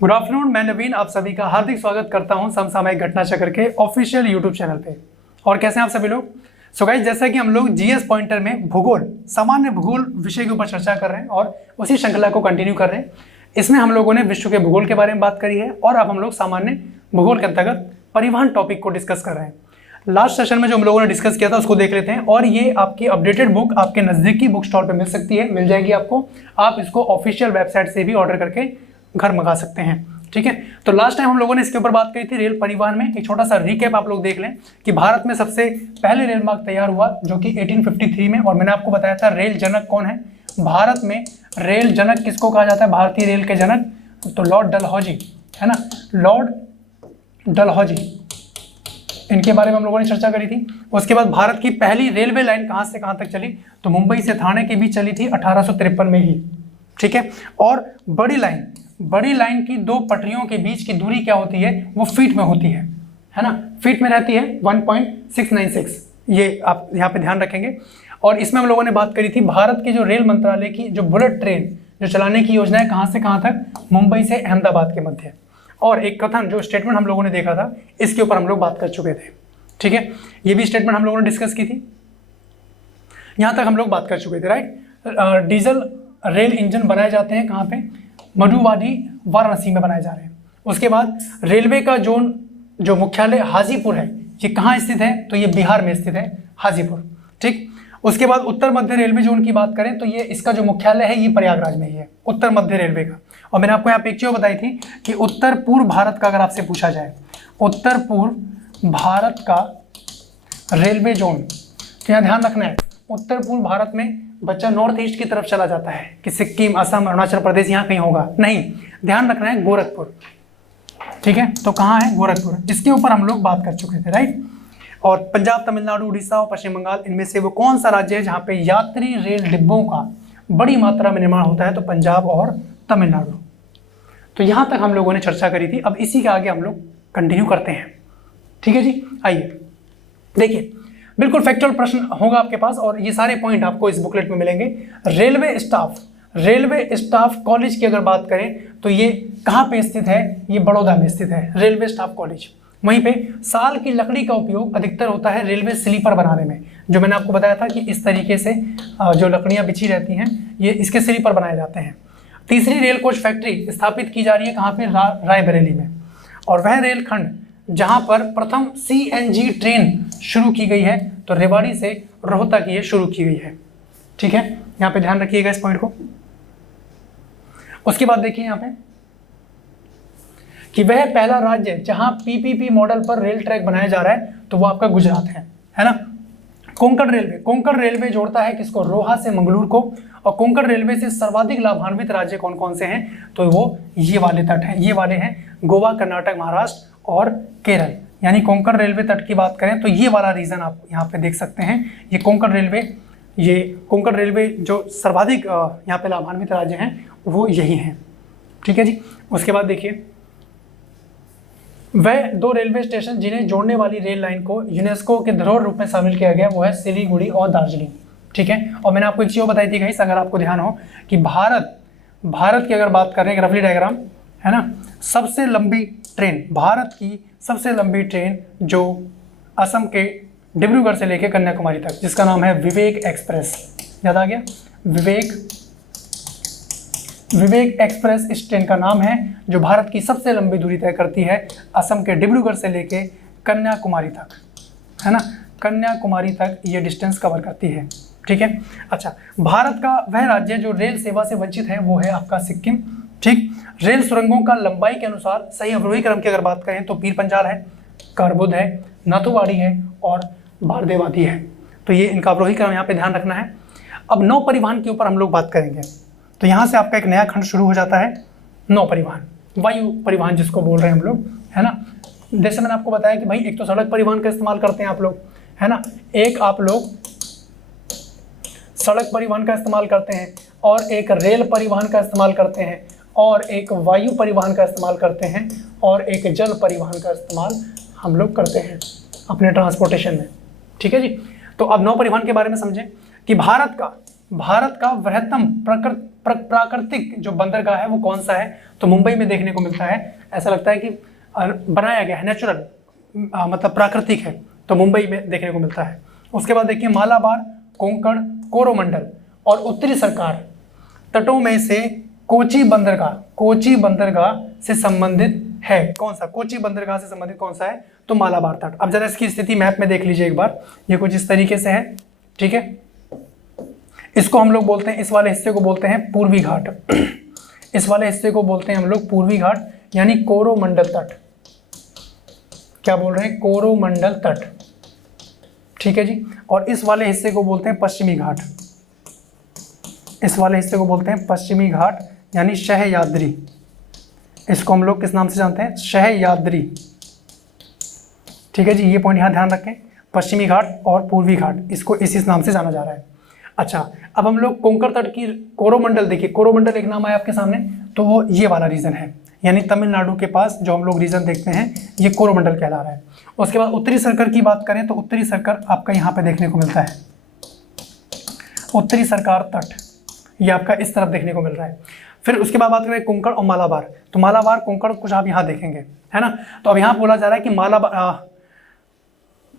Good afternoon, मैं नवीन आप सभी का हार्दिक स्वागत करता हूं समसामयिक घटना चक्र के ऑफिशियल यूट्यूब चैनल पे। और कैसे हैं आप सभी लोग? सो गाइस, जैसा कि हम लोग जीएस पॉइंटर में भूगोल, सामान्य भूगोल विषय के ऊपर चर्चा कर रहे हैं और उसी श्रृंखला को कंटिन्यू कर रहे हैं। इसमें हम लोगों ने विश्व के भूगोल के बारे में बात करी है और अब हम लोग सामान्य भूगोल के अंतर्गत परिवहन टॉपिक को डिस्कस कर रहे हैं। लास्ट सेशन में जो हम लोगों ने डिस्कस किया था उसको देख लेते हैं। और ये आपकी अपडेटेड बुक आपके नज़दीकी बुक स्टॉल पे मिल सकती है, मिल जाएगी आपको। आप इसको ऑफिशियल वेबसाइट से भी ऑर्डर करके घर मंगा सकते हैं, ठीक है। तो लास्ट टाइम हम लोगों ने इसके ऊपर बात करी थी रेल परिवहन में। एक छोटा सा रिकैप आप लोग देख लें कि भारत में सबसे पहले रेल मार्ग तैयार हुआ जो कि 1853 में, और मैंने आपको बताया था रेल जनक कौन है। भारत में रेल जनक किसको कहा जाता है? भारतीय रेल के जनक तो लॉर्ड डलहौजी, है ना, लॉर्ड डलहौजी, इनके बारे में हम लोगों ने चर्चा करी थी। उसके बाद भारत की पहली रेलवे लाइन कहाँ से कहाँ तक चली? तो मुंबई से थाने के बीच चली थी 1853 में ही, ठीक है। और बड़ी लाइन की दो पटरियों के बीच की दूरी क्या होती है? वो फीट में होती है ना, फीट में रहती है 1.696। ये आप यहाँ पे ध्यान रखेंगे। और इसमें हम लोगों ने बात करी थी भारत के जो रेल मंत्रालय की जो बुलेट ट्रेन जो चलाने की योजना है कहाँ से कहाँ तक? मुंबई से अहमदाबाद के मध्य। और एक कथन जो स्टेटमेंट हम लोगों ने देखा था इसके ऊपर हम लोग बात कर चुके थे, ठीक है। ये भी स्टेटमेंट हम लोगों ने डिस्कस की थी, यहाँ तक हम लोग बात कर चुके थे, राइट। डीजल रेल इंजन बनाए जाते हैं कहाँ पे? मधुवादी वाराणसी में बनाए जा रहे हैं। उसके बाद रेलवे का जोन जो मुख्यालय हाजीपुर है, ये कहाँ स्थित है? तो ये बिहार में स्थित है, हाजीपुर, ठीक। उसके बाद उत्तर मध्य रेलवे जोन की बात करें तो ये इसका जो मुख्यालय है ये प्रयागराज में ही है, उत्तर मध्य रेलवे का। और मैंने आपको यहाँ पे एक चीज़ बताई थी कि उत्तर पूर्व भारत का अगर आपसे पूछा जाए, उत्तर पूर्व भारत का रेलवे जोन, तो यहाँ ध्यान रखना है उत्तर पूर्व भारत में बच्चा नॉर्थ ईस्ट की तरफ चला जाता है कि सिक्किम, असम, अरुणाचल प्रदेश यहाँ कहीं होगा, नहीं, ध्यान रखना है गोरखपुर, ठीक है। तो कहाँ है? गोरखपुर। इसके ऊपर हम लोग बात कर चुके थे, राइट। और पंजाब, तमिलनाडु, उड़ीसा और पश्चिम बंगाल, इनमें से वो कौन सा राज्य है जहाँ पे यात्री रेल डिब्बों का बड़ी मात्रा में निर्माण होता है? तो पंजाब और तमिलनाडु। तो यहाँ तक हम लोगों ने चर्चा करी थी। अब इसी के आगे हम लोग कंटिन्यू करते हैं, ठीक है जी। आइए देखिए, बिल्कुल फैक्चुअल प्रश्न होगा आपके पास और ये सारे पॉइंट आपको इस बुकलेट में मिलेंगे। रेलवे स्टाफ कॉलेज की अगर बात करें तो ये कहाँ पे स्थित है? ये बड़ौदा में स्थित है, रेलवे स्टाफ कॉलेज। वहीं पे साल की लकड़ी का उपयोग अधिकतर होता है रेलवे स्लीपर बनाने में, जो मैंने आपको बताया था कि इस तरीके से जो लकड़ियाँ बिछी रहती हैं ये इसके स्लीपर बनाए जाते हैं। तीसरी रेल कोच फैक्ट्री स्थापित की जा रही है कहाँ पे? रायबरेली में। और वह रेलखंड जहाँ पर प्रथम CNG ट्रेन शुरू की गई है तो रेवाड़ी से रोहतक ये शुरू की गई है, ठीक है। यहाँ पे ध्यान रखिएगा इस पॉइंट को। उसके बाद देखिए यहाँ पे कि वह पहला राज्य जहाँ PPP मॉडल पर रेल ट्रैक बनाया जा रहा है तो वो आपका गुजरात है ना। कोंकण रेलवे जोड़ता है किसको? रोहा से मंगलूर को। और कोंकण रेलवे से सर्वाधिक लाभान्वित राज्य कौन कौन से हैं? तो वो ये वाले तट हैं, ये वाले हैं, गोवा, कर्नाटक, महाराष्ट्र और केरल। यानी कोंकण रेलवे तट की बात करें तो ये वाला रीजन आप यहाँ पे देख सकते हैं। ये कोंकण रेलवे जो सर्वाधिक यहाँ पे लाभान्वित राज्य हैं वो यही हैं, ठीक है जी। उसके बाद देखिए, वह दो रेलवे स्टेशन जिन्हें जोड़ने वाली रेल लाइन को यूनेस्को के धरोहर रूप में शामिल किया गया वो है सिलीगुड़ी और दार्जिलिंग, ठीक है। और मैंने आपको एक चीज़ बताई थी गाइस, अगर आपको ध्यान हो कि भारत की अगर बात करें, एक रफली डायग्राम है ना, सबसे लंबी ट्रेन, भारत की सबसे लंबी ट्रेन जो असम के डिब्रूगढ़ से लेकर कन्याकुमारी तक, जिसका नाम है विवेक एक्सप्रेस, याद आ गया? विवेक एक्सप्रेस इस ट्रेन का नाम है जो भारत की सबसे लंबी दूरी तय करती है असम के डिब्रूगढ़ से लेके कन्याकुमारी तक, है ना, कन्याकुमारी तक ये डिस्टेंस कवर करती है, ठीक है। अच्छा, भारत का वह राज्य जो रेल सेवा से वंचित है वो है आपका सिक्किम, ठीक। रेल सुरंगों का लंबाई के अनुसार सही अवरोही क्रम की अगर बात करें तो पीर पंजाल है, करबुद है, नाथुवाड़ी है और बारदेवादी है। तो ये इनका अवरोही क्रम यहाँ पे ध्यान रखना है। अब नौ परिवहन के ऊपर हम लोग बात करेंगे। तो यहाँ से आपका एक नया खंड शुरू हो जाता है, नौ परिवहन, वायु परिवहन जिसको बोल रहे हैं हम लोग, है ना। जैसे मैंने आपको बताया कि भाई एक तो सड़क परिवहन का इस्तेमाल करते हैं आप लोग, है ना, एक आप लोग सड़क परिवहन का इस्तेमाल करते हैं और एक रेल परिवहन का इस्तेमाल करते हैं और एक वायु परिवहन का इस्तेमाल करते हैं और एक जल परिवहन का इस्तेमाल हम लोग करते हैं अपने ट्रांसपोर्टेशन में, ठीक है जी। तो अब नौ परिवहन के बारे में समझें कि भारत का वृहत्तम प्राकृतिक जो बंदरगाह है वो कौन सा है, तो मुंबई में देखने को मिलता है। ऐसा लगता है कि बनाया गया है, नेचुरल मतलब प्राकृतिक है, तो मुंबई में देखने को मिलता है। उसके बाद देखिए मालाबार, कोंकण, कोरोमंडल और उत्तरी सरकार तटों में से कोची बंदरगाह से संबंधित है कौन सा, कोची बंदरगाह से संबंधित कौन सा है, तो मालाबार तट। अब जरा इसकी स्थिति मैप में देख लीजिए एक बार, ये कुछ इस तरीके से है, ठीक है। इसको हम लोग बोलते हैं, इस वाले हिस्से को बोलते हैं पूर्वी घाट, इस वाले हिस्से को बोलते हैं हम लोग पूर्वी घाट यानी कोरोमंडल तट। क्या बोल रहे हैं, कोरोमंडल तट, ठीक है जी। और इस वाले हिस्से को बोलते हैं पश्चिमी घाट, इस वाले हिस्से को बोलते हैं पश्चिमी घाट यानी सह्याद्री। इसको हम लोग किस नाम से जानते हैं, सह्याद्री, ठीक है जी। ये पॉइंट यहाँ ध्यान रखें, पश्चिमी घाट और पूर्वी घाट, इसको इसी नाम से जाना जा रहा है। अच्छा, अब हम लोग कोंकण तट की कोरोमंडल देखिए, कोरोमंडल एक नाम आया आपके सामने, तो वो ये वाला रीजन है, यानी तमिलनाडु के पास जो हम लोग रीजन देखते हैं ये कोरोमंडल कहला रहा है। उसके बाद उत्तरी सरकार की बात करें तो उत्तरी सरकार आपका यहाँ पे देखने को मिलता है, उत्तरी सरकार तट, ये आपका इस तरफ देखने को मिल रहा है। फिर उसके बाद बात करें कोंकण और मालाबार, तो मालाबार कोंकण कुछ आप यहाँ देखेंगे, है ना। तो अब यहाँ बोला जा रहा है कि मालाबार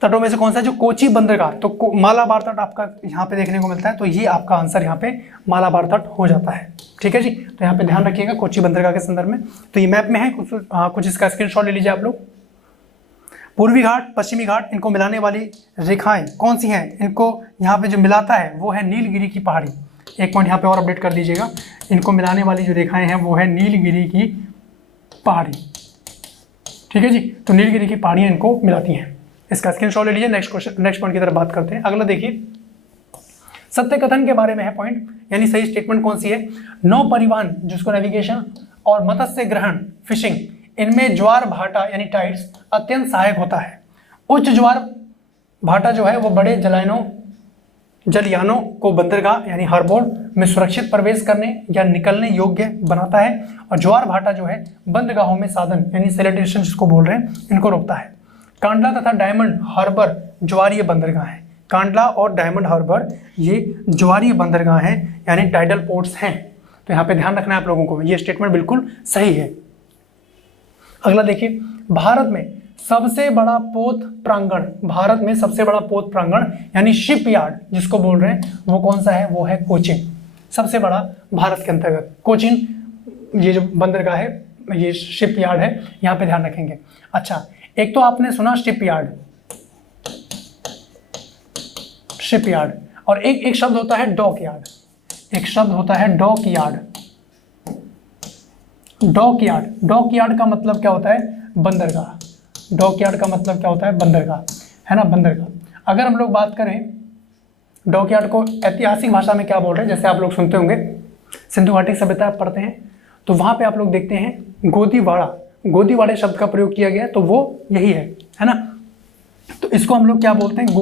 तटों में से कौन सा है जो कोची बंदरगाह, तो मालाबार तट आपका यहाँ पे देखने को मिलता है, तो ये आपका आंसर यहाँ पे मालाबार तट हो जाता है, ठीक है जी। तो यहाँ पे ध्यान रखिएगा कोची बंदरगाह के संदर्भ में, तो ये मैप में है, कुछ इसका स्क्रीनशॉट ले लीजिए आप लोग। पूर्वी घाट, पश्चिमी घाट, इनको मिलाने वाली रेखाएं कौन सी हैं, इनको यहाँ पे जो मिलाता है वो है नीलगिरी की पहाड़ी। एक पॉइंट यहाँ पे और अपडेट कर लीजिएगा, इनको मिलाने वाली जो रेखाएं हैं वो है नीलगिरी की पहाड़ी, ठीक है जी। तो नीलगिरी की पहाड़ियाँ इनको मिलाती हैं, इसका स्क्रीनशॉट ले लीजिए। नेक्स्ट पॉइंट की तरफ बात करते हैं। अगला देखिए, सत्य कथन के बारे में है पॉइंट, यानी सही स्टेटमेंट कौन सी है। नौ परिवहन जिसको नेविगेशन और मत्स्य ग्रहण फिशिंग, इनमें ज्वार भाटा यानी टाइड्स अत्यंत सहायक होता है। उच्च ज्वार भाटा जो है वो बड़े जलयानों को बंदरगाह यानी हार्बर में सुरक्षित प्रवेश करने या निकलने योग्य बनाता है, और ज्वार भाटा जो है बंदरगाहों में साधन यानी सैलिटेशन जिसको बोल रहे हैं इनको रोकता है। कांडला तथा डायमंड हार्बर ज्वारीय बंदरगाह है, कांडला और डायमंड हार्बर ये ज्वारीय बंदरगाह हैं यानी टाइडल पोर्ट्स हैं। तो यहाँ पे ध्यान रखना है आप लोगों को, ये स्टेटमेंट बिल्कुल सही है। अगला देखिए, भारत में सबसे बड़ा पोत प्रांगण, भारत में सबसे बड़ा पोत प्रांगण यानी शिपयार्ड जिसको बोल रहे हैं वो कौन सा है, वो है कोचिन। सबसे बड़ा भारत के अंतर्गत कोचिन ये जो बंदरगाह है, ये शिपयार्ड है, यहाँ पे ध्यान रखेंगे। अच्छा, एक तो आपने सुना शिपयार्ड, शिपयार्ड, और एक शब्द होता है डॉक यार्ड, एक शब्द होता है डॉक यार्ड। डॉक यार्ड का मतलब क्या होता है, बंदरगाह। डॉक यार्ड का मतलब क्या होता है, बंदरगाह, है ना, बंदरगाह। अगर हम लोग बात करें डॉक यार्ड को ऐतिहासिक भाषा में क्या बोल रहे हैं, जैसे आप लोग सुनते होंगे सिंधु घाटी सभ्यता पढ़ते हैं, तो वहाँ पे आप लोग देखते हैं गोदीवाड़े शब्द का प्रयोग किया गया, तो वो यही है ना। तो इसको हम लोग क्या बोलते हैं,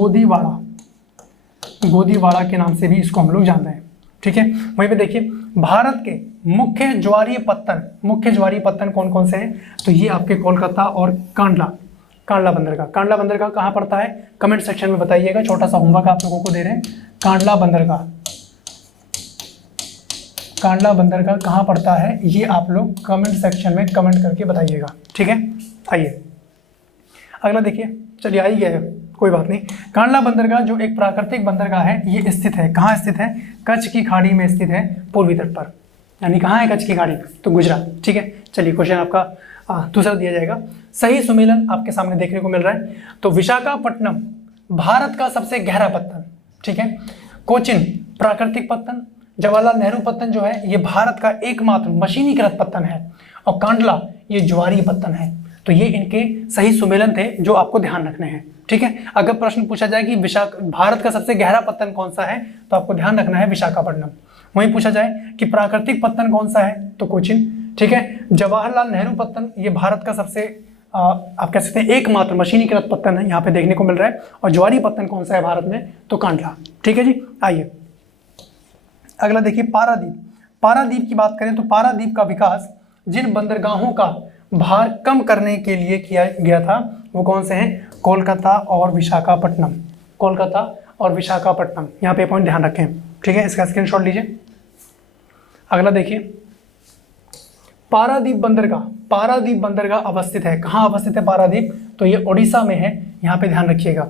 गोदीवाड़ा के नाम से भी इसको हम लोग जानते हैं, ठीक है। वहीं पे देखिए, भारत के मुख्य ज्वारीय पत्तन कौन कौन से हैं, तो ये आपके कोलकाता और कांडला बंदरगाह कहाँ पड़ता है, कमेंट सेक्शन में बताइएगा। छोटा सा होमवर्क आप लोगों को दे रहे हैं, कांडला बंदरगाह कहाँ पड़ता है, ये आप लोग कमेंट सेक्शन में कमेंट करके बताइएगा, ठीक है। आइए अगला देखिए, चलिए आ ही गया है, कोई बात नहीं। कांडला बंदरगाह जो एक प्राकृतिक बंदरगाह है, ये स्थित है, कहाँ स्थित है, कच्छ की खाड़ी में स्थित है, पूर्वी तट पर। यानी कहाँ है कच्छ की खाड़ी, तो गुजरात, ठीक है। चलिए क्वेश्चन आपका दूसरा दिया जाएगा। सही सुमेलन आपके सामने देखने को मिल रहा है, तो विशाखापट्टनम भारत का सबसे गहरा पत्तन, ठीक है। कोचिन प्राकृतिक पत्तन, जवाहरलाल नेहरू पत्तन जो है ये भारत का एकमात्र मशीनीकृत पत्तन है, और कांडला ये ज्वारीय पत्तन है। तो ये इनके सही सुमेलन थे जो आपको ध्यान रखने हैं, ठीक है। अगर प्रश्न पूछा जाए कि भारत का सबसे गहरा पत्तन कौन सा है, तो आपको ध्यान रखना है विशाखापट्टनम। वहीं पूछा जाए कि प्राकृतिक पत्तन कौन सा है, तो कोचिन, ठीक है। जवाहरलाल नेहरू पत्तन ये भारत का सबसे आप कह सकते हैं एकमात्र मशीनीकृत पत्तन है, यहाँ पे देखने को मिल रहा है। और ज्वारीय पत्तन कौन सा है भारत में, तो कांडला, ठीक है जी। आइए अगला देखिए, पारादीप की बात करें तो पारादीप का विकास जिन बंदरगाहों का भार कम करने के लिए किया गया था वो कौन से हैं, कोलकाता और विशाखापट्टनम। यहाँ पे पॉइंट ध्यान रखें, ठीक है। इसका स्क्रीनशॉट लीजिए। अगला देखिए, पारादीप बंदरगाह। पारादीप बंदरगाह अवस्थित है, कहाँ अवस्थित है पारादीप? तो ये ओडिशा में है, यहाँ पे ध्यान रखिएगा।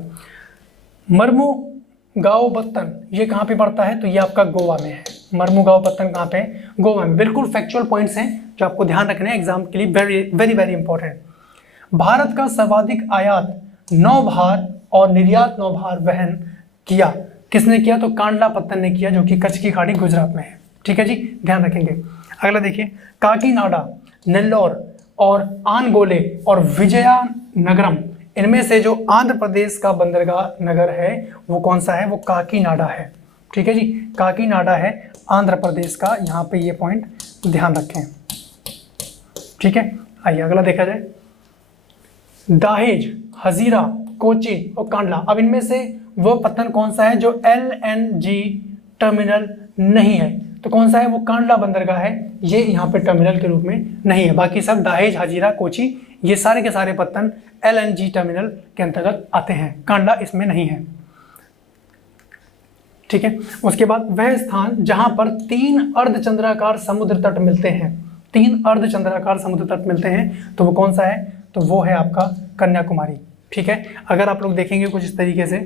मर्मुगाओ पत्तन ये कहाँ पे पड़ता है? तो ये आपका गोवा में है। मर्मुगाओ पत्तन कहाँ पे? गोवा में। बिल्कुल फैक्चुअल पॉइंट्स हैं जो आपको ध्यान रखने हैं एग्जाम के लिए, very very very important. Bharat का सर्वाधिक आयात नौभार और निर्यात नौभार वहन किया किसने किया? तो कांडला पत्तन ने किया, जो कि कच्छ की खाड़ी गुजरात में है। ठीक है जी, ध्यान रखेंगे। अगला देखिए, काकीनाडा, नेल्लोर और आनगोले और विजयनगरम, इनमें से जो आंध्र प्रदेश का बंदरगाह नगर है वो कौन सा है? वो काकीनाडा है। ठीक है जी, काकीनाडा है आंध्र प्रदेश का, यहाँ पे ये पॉइंट ध्यान रखें। ठीक है, आइए अगला देखा जाए। दाहेज, हजीरा, कोची और कांडला, अब इनमें से वो पत्तन कौन सा है जो LNG टर्मिनल नहीं है? तो कौन सा है? वो कांडला बंदरगाह है, ये यहाँ पे टर्मिनल के रूप में नहीं है। बाकी सब दाहेज, हजीरा, कोची ये सारे के सारे पत्तन LNG टर्मिनल के अंतर्गत आते हैं, कांडला इसमें नहीं है। ठीक है, उसके बाद वह स्थान जहां पर 3 अर्धचंद्राकार समुद्र तट मिलते हैं, 3 अर्धचंद्राकार समुद्र तट मिलते हैं, तो वो कौन सा है? तो वो है आपका कन्याकुमारी। ठीक है, अगर आप लोग देखेंगे कुछ इस तरीके से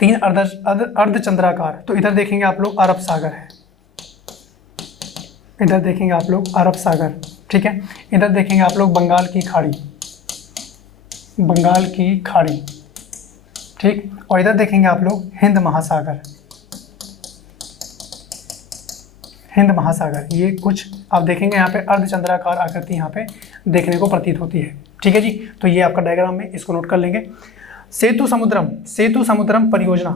3 अर्धचंद्राकार, तो इधर देखेंगे आप लोग अरब सागर है, इधर देखेंगे आप लोग अरब सागर। ठीक है, इधर देखेंगे आप लोग बंगाल की खाड़ी, बंगाल की खाड़ी। ठीक, और इधर देखेंगे आप लोग हिंद महासागर, हिंद महासागर। ये कुछ आप देखेंगे यहाँ पे अर्धचंद्राकार आकृति यहाँ पे देखने को प्रतीत होती है। ठीक है जी, तो ये आपका डायग्राम में, इसको नोट कर लेंगे। सेतु समुद्रम, सेतु समुद्रम परियोजना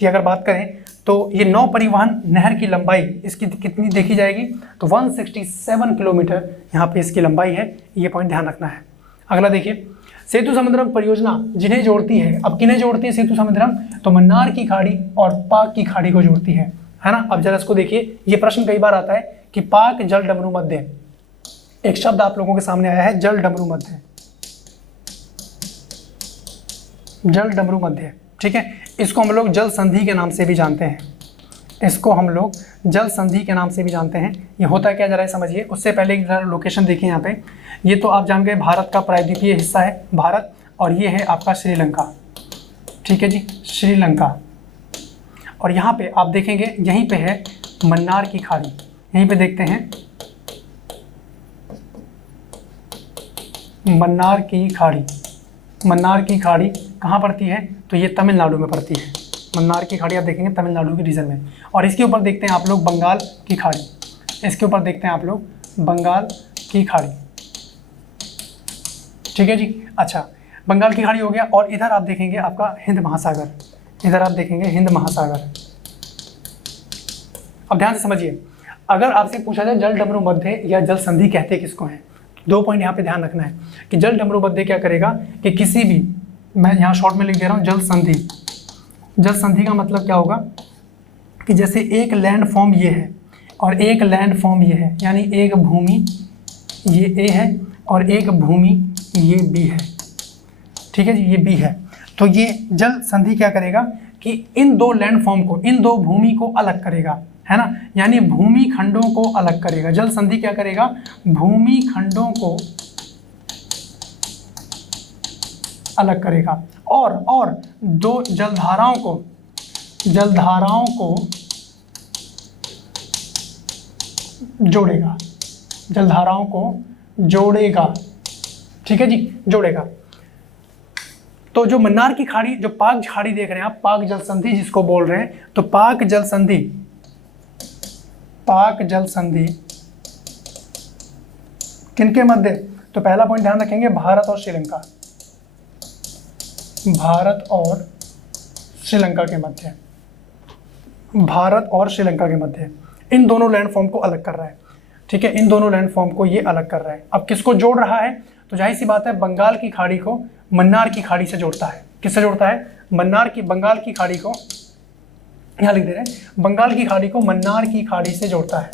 की अगर बात करें तो ये नौ परिवहन नहर की लंबाई इसकी कितनी देखी जाएगी? तो 167 किलोमीटर यहाँ पे इसकी लंबाई है, ये पॉइंट ध्यान रखना है। अगला देखिए, सेतु समुद्रम परियोजना जिन्हें जोड़ती है, अब किन्हें जोड़ती है सेतु समुद्रम? तो मन्नार की खाड़ी और पाक की खाड़ी को जोड़ती है ना। अब जरा इसको देखिए, ये प्रश्न कई बार आता है कि पाक जल डमरू मध्य, एक शब्द आप लोगों के सामने आया है जल डमरू मध्य, जल डमरू मध्य। ठीक है, इसको हम लोग जल संधि के नाम से भी जानते हैं, इसको हम लोग जल संधि के नाम से भी जानते हैं। ये होता है क्या जरा समझिए। उससे पहले एक जरा लोकेशन देखिए यहाँ पे, ये तो आप जान गए भारत का प्रायद्वीपीय हिस्सा है भारत, और ये है आपका श्रीलंका। ठीक है जी, श्रीलंका। और यहाँ पे आप देखेंगे यहीं पे है मन्नार की खाड़ी, यहीं पे देखते हैं मन्नार की खाड़ी। मन्नार की खाड़ी कहाँ पड़ती है? तो ये तमिलनाडु में पड़ती है। मन्नार की खाड़ी आप देखेंगे तमिलनाडु के रीजन में। और इसके ऊपर देखते हैं आप लोग बंगाल की खाड़ी, इसके ऊपर देखते हैं आप लोग बंगाल की खाड़ी। ठीक है जी, अच्छा बंगाल की खाड़ी हो गया। और इधर आप देखेंगे आपका हिंद महासागर, इधर आप देखेंगे हिंद महासागर। अब ध्यान से समझिए, अगर आपसे पूछा जाए जल डमरू मध्य या जल संधि कहते किसको हैं, 2 पॉइंट यहाँ पे ध्यान रखना है कि जल डमरू मध्य क्या करेगा कि किसी भी, मैं यहाँ शॉर्ट में लिख दे रहा हूँ जल संधि। जल संधि का मतलब क्या होगा कि जैसे एक लैंड फॉर्म ये है और एक लैंड फॉर्म ये है, यानी एक भूमि ये ए है और एक भूमि ये बी है। ठीक है जी, ये बी है। तो ये जल संधि क्या करेगा कि इन 2 लैंड फॉर्म को, इन 2 भूमि को अलग करेगा, है ना, यानी भूमि खंडों को अलग करेगा। जल संधि क्या करेगा? भूमि खंडों को अलग करेगा और 2 जलधाराओं को जोड़ेगा, जलधाराओं को जोड़ेगा। ठीक है जी, जोड़ेगा। तो जो मन्नार की खाड़ी, जो पाक खाड़ी देख रहे हैं आप, पाक जल संधि जिसको बोल रहे हैं, तो पाक जल संधि किनके मध्य? तो पहला पॉइंट ध्यान रखेंगे भारत और श्रीलंका, भारत और श्रीलंका के मध्य, भारत और श्रीलंका के मध्य इन दोनों लैंड फॉर्म को अलग कर रहा है। ठीक है, इन दोनों लैंड फॉर्म को ये अलग कर रहा है। अब किसको जोड़ रहा है? तो जाहिर सी बात है बंगाल की खाड़ी को मन्नार की खाड़ी से जोड़ता है। किससे जोड़ता है? बंगाल की खाड़ी को, यहाँ लिख दे रहे हैं, बंगाल की खाड़ी को मन्नार की खाड़ी से जोड़ता है,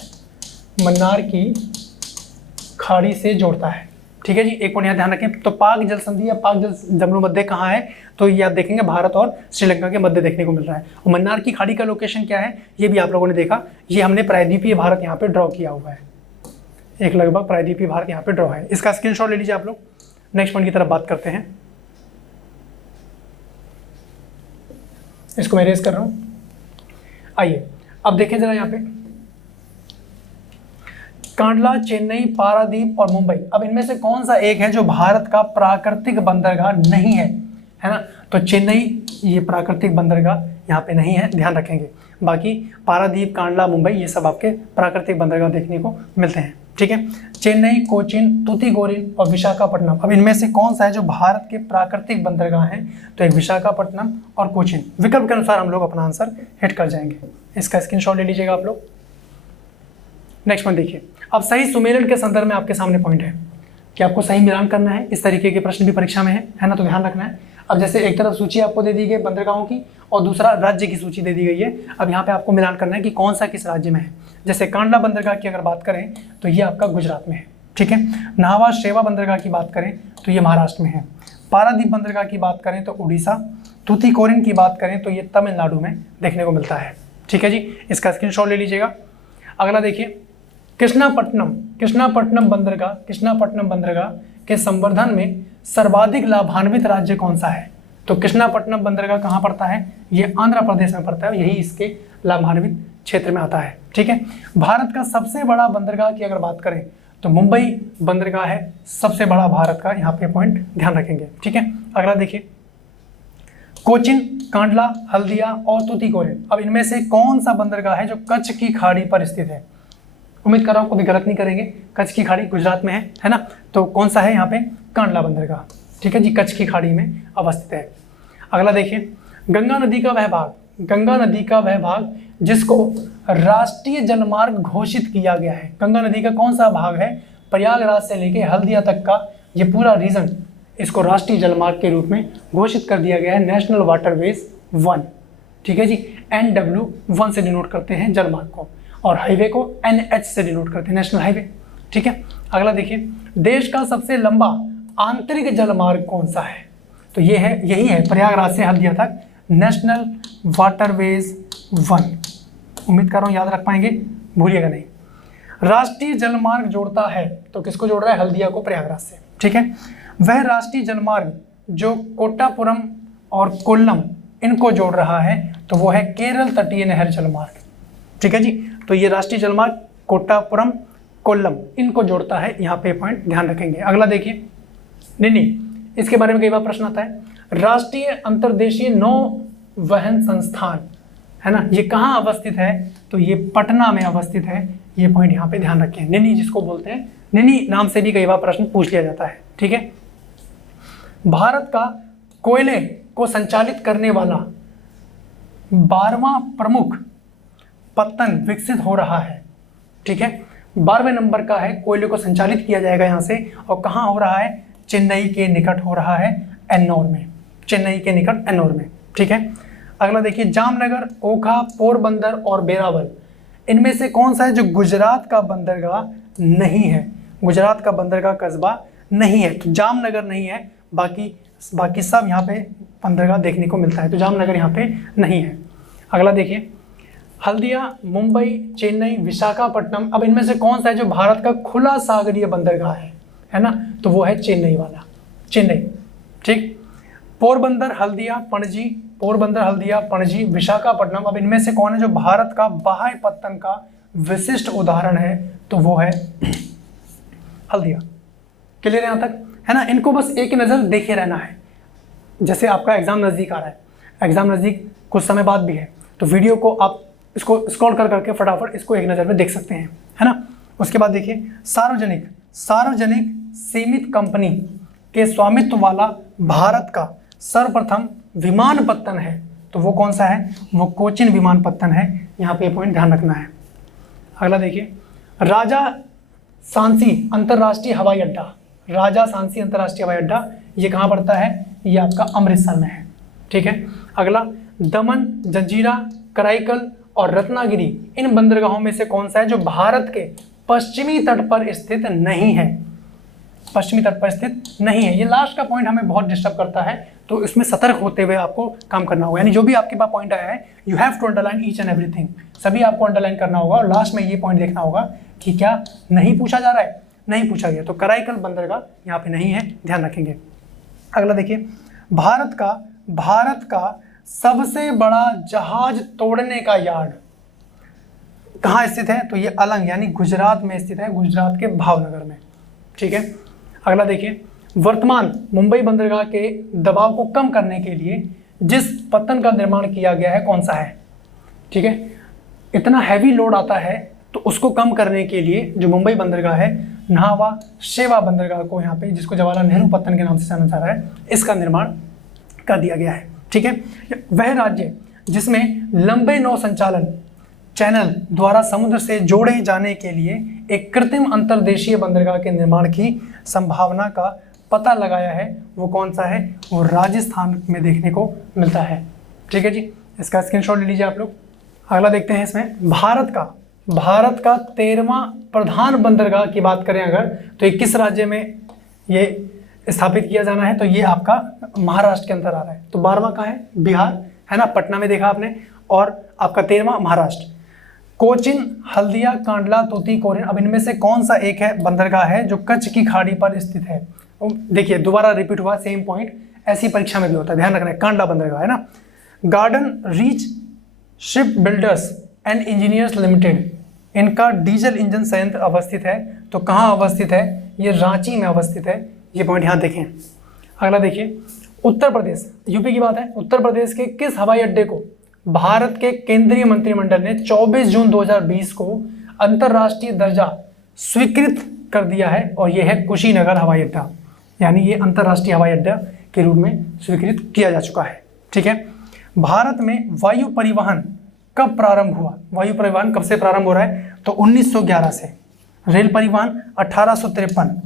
मन्नार की खाड़ी से जोड़ता है। ठीक है जी, एक पॉइंट यहाँ ध्यान रखें। तो पाक जल संधि या पाक जल जमनू मध्य कहाँ है, तो ये आप देखेंगे भारत और श्रीलंका के मध्य देखने को मिल रहा है। और मन्नार की खाड़ी का लोकेशन क्या है, ये भी आप लोगों ने देखा, ये हमने प्रायद्वीपीय भारत यहाँ पे ड्रॉ किया हुआ है, एक लगभग प्रायद्वीपीय भारत यहाँ पे ड्रॉ है। इसका स्क्रीनशॉट ले लीजिए आप लोग। नेक्स्ट पॉइंट की तरफ बात करते हैं, इसको मैं रेज कर रहा हूँ। आइए अब देखें जरा यहाँ पे, कांडला, चेन्नई, पारादीप और मुंबई, अब इनमें से कौन सा एक है जो भारत का प्राकृतिक बंदरगाह नहीं है, है ना। तो चेन्नई ये प्राकृतिक बंदरगाह यहाँ पे नहीं है, ध्यान रखेंगे। बाकी पारादीप, कांडला, मुंबई ये सब आपके प्राकृतिक बंदरगाह देखने को मिलते हैं, ठीक है। चेन्नई, कोचिन, तूतीकोरिन और विशाखापट्टनम, अब इनमें से कौन सा है जो भारत के प्राकृतिक बंदरगाह हैं, तो एक विशाखापट्टनम और कोचिन। विकल्प के अनुसार हम लोग अपना आंसर हिट कर जाएंगे। इसका स्क्रीनशॉट ले लीजिएगा आप लोग। नेक्स्ट पॉइंट देखिए, अब सही सुमेलन के संदर्भ में आपके सामने पॉइंट है कि आपको सही मिलान करना है। इस तरीके के प्रश्न भी परीक्षा में है ना, तो ध्यान रखना है। अब जैसे एक तरफ सूची आपको दे दी गई बंदरगाहों की और दूसरा राज्य की सूची दे दी गई है। अब यहाँ पे आपको मिलान करना है कि कौन सा किस राज्य में है। जैसे कांडला बंदरगाह की अगर बात करें तो ये आपका गुजरात में है, ठीक है। नाहवा शेवा बंदरगाह की बात करें तो ये महाराष्ट्र में है। पारादीप बंदरगाह की बात करें तो उड़ीसा, तूतीकोरिन की बात करें तो ये तमिलनाडु में देखने को मिलता है, ठीक है जी। इसका स्क्रीनशॉट ले लीजिएगा। अगला देखिए, कृष्णापट्टनम बंदरगाह के संवर्धन में सर्वाधिक लाभान्वित राज्य कौन सा है, तो कृष्णापट्टनम बंदरगाह कहाँ पड़ता है, ये आंध्र प्रदेश में पड़ता है, यही इसके लाभान्वित क्षेत्र में आता है, ठीक है। भारत का सबसे बड़ा बंदरगाह की अगर बात करें तो मुंबई बंदरगाह है सबसे बड़ा भारत का, यहाँ पे पॉइंट ध्यान रखेंगे, ठीक है। अगला देखिए, कोचिन, कांडला, हल्दिया और तूतीकोरिन, अब इनमें से कौन सा बंदरगाह है जो कच्छ की खाड़ी पर स्थित है। उम्मीद कर रहा हूँ कभी गलत नहीं करेंगे। कच्छ की खाड़ी गुजरात में है ना, तो कौन सा है यहाँ पे, कांडला बंदरगाह, ठीक है जी, कच्छ की खाड़ी में अवस्थित है। अगला देखिए, गंगा नदी का वह भाग जिसको राष्ट्रीय जलमार्ग घोषित किया गया है। गंगा नदी का कौन सा भाग है, प्रयागराज से लेके हल्दिया तक का ये पूरा रीजन, इसको राष्ट्रीय जलमार्ग के रूप में घोषित कर दिया गया है, नेशनल वाटरवेज 1, ठीक है जी। NW1 से डिनोट करते हैं जलमार्ग को, और हाईवे को NH से डिनोट करते हैं, नेशनल हाईवे, ठीक है। अगला देखिए, देश का सबसे लंबा आंतरिक जलमार्ग कौन सा है, तो ये है, यही है प्रयागराज से हल्दिया तक, नेशनल वाटरवेज 1। उम्मीद कर रहा हूँ याद रख पाएंगे, भूलिएगा नहीं। राष्ट्रीय जलमार्ग जोड़ता है, तो किसको जोड़ रहा है, हल्दिया को प्रयागराज से, ठीक है। वह राष्ट्रीय जलमार्ग जो कोट्टापुरम और कोल्लम इनको जोड़ रहा है, तो वो है केरल तटीय नहर जलमार्ग, ठीक है जी। तो ये राष्ट्रीय जलमार्ग कोट्टापुरम, कोल्लम इनको जोड़ता है, यहाँ पे पॉइंट ध्यान रखेंगे। अगला देखिए, निनी, इसके बारे में कई बार प्रश्न आता है। राष्ट्रीय अंतर्देशीय नौवहन संस्थान, है ना, ये कहाँ अवस्थित है, तो ये पटना में अवस्थित है, ये पॉइंट यहाँ पे ध्यान रखें। निनी जिसको बोलते हैं, निनी नाम से भी कई बार प्रश्न पूछ लिया जाता है, ठीक है। भारत का कोयले को संचालित करने वाला 12वां प्रमुख पत्तन विकसित हो रहा है, ठीक है। 12वें नंबर का है, कोयले को संचालित किया जाएगा यहाँ से, और कहाँ हो रहा है, चेन्नई के निकट हो रहा है, एन्नौर में, चेन्नई के निकट एन्नौर में, ठीक है। अगला देखिए, जामनगर, ओखा, पोरबंदर और बेरावल, इनमें से कौन सा है जो गुजरात का बंदरगाह नहीं है, गुजरात का बंदरगाह कस्बा नहीं है, तो जामनगर नहीं है, बाकी सब यहाँ पे बंदरगाह देखने को मिलता है, तो जामनगर यहाँ पे नहीं है। अगला देखिए, हल्दिया, मुंबई, चेन्नई, विशाखापट्टनम, अब इनमें से कौन सा है जो भारत का खुला सागरीय बंदरगाह है ना, तो वो है चेन्नई वाला, चेन्नई, ठीक। पोरबंदर, हल्दिया, पणजी, विशाखापट्टनम, अब इनमें से कौन है जो भारत का बाह्य पत्तन का विशिष्ट उदाहरण है, तो वो है हल्दिया। क्लियर है यहाँ तक, है ना। इनको बस एक नज़र देखे रहना है। जैसे आपका एग्जाम नज़दीक आ रहा है, एग्जाम नज़दीक कुछ समय बाद भी है, तो वीडियो को आप इसको स्क्रॉल कर करके फटाफट इसको एक नज़र में देख सकते हैं, है ना। उसके बाद देखिए, सार्वजनिक सीमित कंपनी के स्वामित्व वाला भारत का सर्वप्रथम विमानपत्तन है, तो वो कौन सा है, वो कोचिन विमानपत्तन है, यहाँ पे पॉइंट ध्यान रखना है। अगला देखिए, राजा सांसी अंतर्राष्ट्रीय हवाई अड्डा, ये कहाँ पड़ता है, ये आपका अमृतसर में है, ठीक है। अगला, दमन, जंजीरा, कराईकल और रत्नागिरी, इन बंदरगाहों में से कौन सा है जो भारत के पश्चिमी तट पर स्थित नहीं है, पश्चिमी तट पर स्थित नहीं है। ये लास्ट का पॉइंट हमें बहुत डिस्टर्ब करता है, तो इसमें सतर्क होते हुए आपको काम करना होगा। यानी जो भी आपके पास पॉइंट आया है, you have to underline each and everything, सभी आपको अंडरलाइन करना होगा और लास्ट में ये पॉइंट देखना होगा कि क्या नहीं पूछा जा रहा है, नहीं पूछा गया। तो कराईकल बंदरगाह यहाँ पे नहीं है, ध्यान रखेंगे। अगला देखिए, भारत का सबसे बड़ा जहाज तोड़ने का यार्ड कहाँ स्थित है? तो ये अलंग यानी गुजरात में स्थित है, गुजरात के भावनगर में। ठीक है, अगला देखिए, वर्तमान मुंबई बंदरगाह के दबाव को कम करने के लिए जिस पत्तन का निर्माण किया गया है कौन सा है? ठीक है, इतना हैवी लोड आता है तो उसको कम करने के लिए जो मुंबई बंदरगाह है, न्हावा शेवा बंदरगाह को यहाँ पे, जिसको जवाहरलाल नेहरू पत्तन के नाम से जाना जा रहा है, इसका निर्माण कर दिया गया है। ठीक है, वह राज्य जिसमें लंबे नौ संचालन चैनल द्वारा समुद्र से जोड़े जाने के लिए एक कृत्रिम अंतर्देशीय बंदरगाह के निर्माण की संभावना का पता लगाया है, वो कौन सा है? वो राजस्थान में देखने को मिलता है। ठीक है जी, इसका स्क्रीनशॉट ले लीजिए आप लोग। अगला देखते हैं, इसमें भारत का 13वां प्रधान बंदरगाह की बात करें अगर, तो ये किस राज्य में ये स्थापित किया जाना है? तो ये आपका महाराष्ट्र के अंदर आ रहा है। तो 12वां कहाँ है? बिहार है ना, पटना में देखा आपने, और आपका 13वां महाराष्ट्र। कोचिन, हल्दिया, कांडला, तूतीकोरिन, अब इनमें से कौन सा एक है बंदरगाह है जो कच्छ की खाड़ी पर स्थित है? देखिए दोबारा रिपीट हुआ सेम पॉइंट, ऐसी परीक्षा में भी होता है, ध्यान रखना है। कांडला बंदरगाह है ना। Garden reach ship builders and engineers limited, इनका डीजल इंजन संयंत्र अवस्थित है, तो कहाँ अवस्थित है? ये रांची में अवस्थित है। ये पॉइंट यहाँ देखें। अगला देखिए, उत्तर प्रदेश, यूपी की बात है। उत्तर प्रदेश के किस हवाई अड्डे को भारत के केंद्रीय मंत्रिमंडल ने 24 जून 2020 को अंतर्राष्ट्रीय दर्जा स्वीकृत कर दिया है? और यह है कुशीनगर हवाई अड्डा, यानी ये अंतर्राष्ट्रीय हवाई अड्डा के रूप में स्वीकृत किया जा चुका है। ठीक है, भारत में वायु परिवहन कब प्रारंभ हुआ? वायु परिवहन कब से प्रारंभ हो रहा है? तो 1911 से। रेल परिवहन 1853।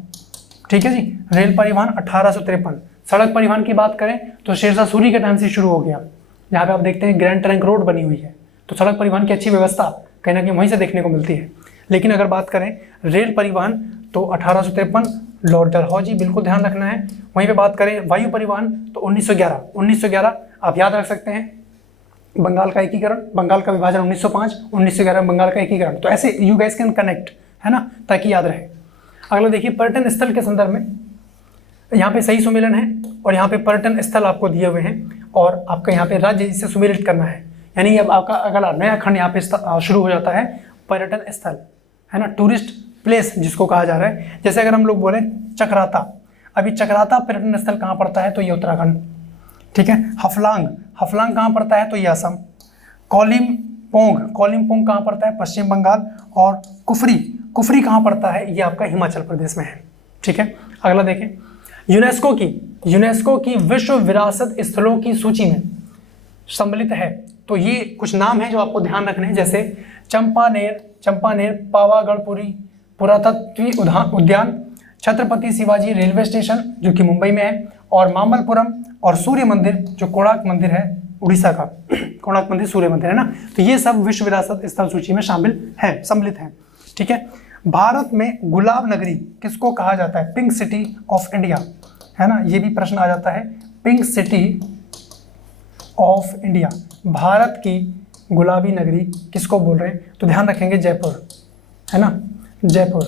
ठीक है जी, रेल परिवहन 1853। सड़क परिवहन की बात करें तो शेरशाह सूरी के टाइम से शुरू हो गया। यहाँ पे आप देखते हैं ग्रैंड ट्रंक रोड बनी हुई है, तो सड़क परिवहन की अच्छी व्यवस्था कहीं ना कहीं वहीं से देखने को मिलती है। लेकिन अगर बात करें रेल परिवहन तो 1853, लॉर्ड डलहौजी, बिल्कुल ध्यान रखना है। वहीं पे बात करें वायु परिवहन तो 1911 आप याद रख सकते हैं। बंगाल का एकीकरण, बंगाल का विभाजन 1905, 1911 में बंगाल का एकीकरण। तो ऐसे यू गाइस कैन कनेक्ट, है ना, ताकि याद रहे। अगला देखिए, पर्यटन स्थल के संदर्भ में यहाँ पे सही सुमेलन है और यहाँ पे पर्यटन स्थल आपको दिए हुए हैं और आपका यहाँ पे राज्य इसे सुमेलित करना है। यानी अब आपका अगला नया खंड यहाँ पे शुरू हो जाता है, पर्यटन स्थल, है ना, टूरिस्ट प्लेस जिसको कहा जा रहा है। जैसे अगर हम लोग बोले चक्राता, अभी चक्राता पर्यटन स्थल कहाँ पड़ता है? तो ये उत्तराखंड। ठीक है, हफलांग कहाँ पड़ता है? तो ये असम। कौलिमपोंग कहाँ पड़ता है? पश्चिम बंगाल। और कुफरी कहाँ पड़ता है? ये आपका हिमाचल प्रदेश में है। ठीक है, अगला देखें, यूनेस्को की विश्व विरासत स्थलों की सूची में सम्मिलित है। तो ये कुछ नाम है जो आपको ध्यान रखने हैं, जैसे चंपानेर, पावागढ़पुरी पुरातत्व उद्यान, छत्रपति शिवाजी रेलवे स्टेशन जो कि मुंबई में है, और मामल्लपुरम, और सूर्य मंदिर जो कोणार्क मंदिर है उड़ीसा का, कोणार्क मंदिर सूर्य मंदिर है ना। तो ये सब विश्व विरासत स्थल सूची में सम्मिलित हैं। ठीक है, भारत में गुलाब नगरी किसको कहा जाता है? पिंक सिटी ऑफ इंडिया, है ना, ये भी प्रश्न आ जाता है। Pink city of India, Bharat की गुलाबी नगरी किसको बोल रहे हैं? तो ध्यान रखेंगे जयपुर, है ना, जयपुर।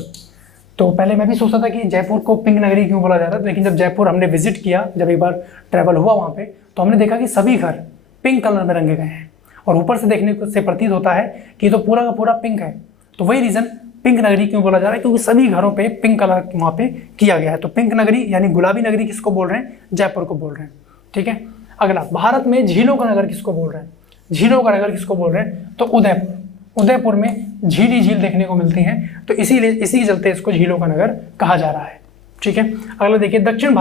तो पहले मैं भी सोचता था कि जयपुर को पिंक नगरी क्यों बोला जा रहा है, लेकिन जब जयपुर हमने विजिट किया, जब एक बार ट्रैवल हुआ वहाँ पे, तो हमने देखा कि सभी घर पिंक कलर में रंगे गए हैं और ऊपर से देखने से प्रतीत होता है कि तो पूरा का पूरा पिंक है। तो वही रीज़न पिंक नगरी क्यों बोला जा रहा है, क्योंकि सभी घरों पे पिंक कलर वहाँ पे किया गया है। तो पिंक नगरी यानी गुलाबी नगरी किसको बोल रहे हैं? जयपुर को बोल रहे हैं। ठीक है, अगला, भारत में झीलों का नगर किसको बोल रहे हैं? झीलों का नगर किसको बोल रहे हैं? तो उदयपुर में झील देखने को मिलती हैं, तो इसी के चलते इसको झीलों का नगर कहा जा रहा है। ठीक है, अगला देखिए, दक्षिण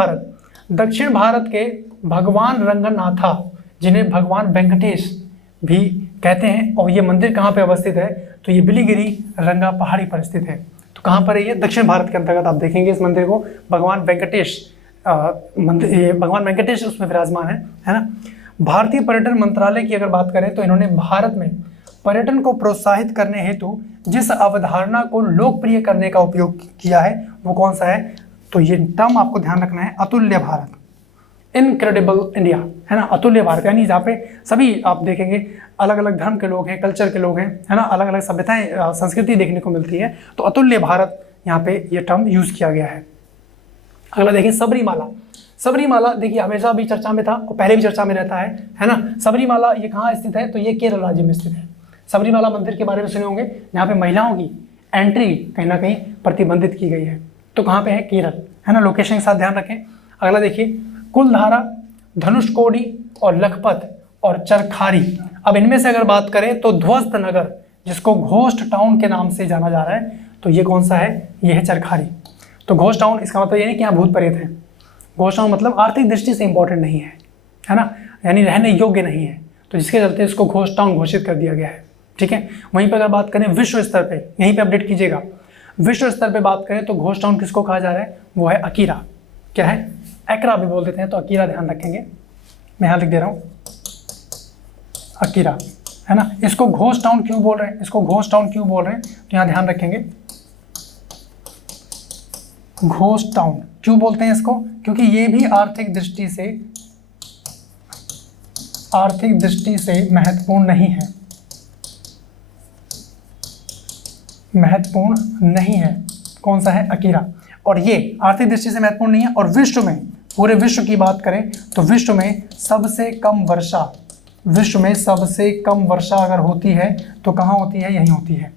भारत के भगवान रंगनाथा, जिन्हें भगवान वेंकटेश भी कहते हैं, और ये मंदिर कहाँ पे अवस्थित है? तो ये बिलीगिरी रंगा पहाड़ी पर स्थित है। तो कहाँ पर है ये? दक्षिण भारत के अंतर्गत आप देखेंगे इस मंदिर को। भगवान वेंकटेश भगवान वेंकटेश उसमें विराजमान है ना। भारतीय पर्यटन मंत्रालय की अगर बात करें तो इन्होंने भारत में पर्यटन को प्रोत्साहित करने हेतु जिस अवधारणा को लोकप्रिय करने का उपयोग किया है वो कौन सा है? तो ये टर्म आपको ध्यान रखना है, अतुल्य भारत, इनक्रेडिबल इंडिया, है ना, अतुल्य भारत, यानी जहाँ पे सभी आप देखेंगे अलग अलग धर्म के लोग हैं, कल्चर के लोग हैं, है ना, अलग अलग सभ्यताएं, संस्कृति देखने को मिलती है, तो अतुल्य भारत यहाँ पे ये टर्म यूज किया गया है। अगला देखिए सबरीमाला। सबरीमाला देखिए हमेशा भी चर्चा में था और पहले भी चर्चा में रहता है ना। सबरीमाला ये कहाँ स्थित है, तो ये केरल राज्य में स्थित है। सबरीमाला मंदिर के बारे में सुने होंगे, यहाँ पे महिलाओं की एंट्री कहीं ना कहीं प्रतिबंधित की गई है, तो कहाँ पे है, केरल, है ना। लोकेशन के साथ ध्यान रखें। अगला देखिए कुलधारा, धनुषकोडी और लखपत और चरखारी। अब इनमें से अगर बात करें तो ध्वस्त नगर, जिसको घोस्ट टाउन के नाम से जाना जा रहा है, तो ये कौन सा है, ये है चरखारी। तो घोस्ट टाउन इसका मतलब ये नहीं कि यहाँ भूत प्रेत हैं। घोस्ट टाउन मतलब आर्थिक दृष्टि से इंपॉर्टेंट नहीं है ना, यानी रहने योग्य नहीं है, तो जिसके चलते इसको घोस्ट टाउन घोषित कर दिया गया है। ठीक है, वहीं पर अगर बात करें विश्व स्तर पे, यहीं पे अपडेट कीजिएगा, विश्व स्तर पे बात करें तो घोस्ट टाउन किसको कहा जा रहा है, वो है अकीरा। क्या है, एक्रा भी बोल देते हैं, तो अकीरा ध्यान रखेंगे, मैं यहाँ लिख दे रहा हूँ अकीरा, है ना। इसको घोस्ट टाउन क्यों बोल रहे हैं, इसको घोस्ट टाउन क्यों बोल रहे हैं, तो यहाँ ध्यान रखेंगे, घोस्ट टाउन क्यों बोलते हैं इसको, क्योंकि ये भी आर्थिक दृष्टि से महत्वपूर्ण नहीं है, महत्वपूर्ण नहीं है। कौन सा है, अकीरा। और ये आर्थिक दृष्टि से महत्वपूर्ण नहीं है, और विश्व में, पूरे विश्व की बात करें तो विश्व में सबसे कम वर्षा, विश्व में सबसे कम वर्षा अगर होती है तो कहाँ होती है, यहीं होती है।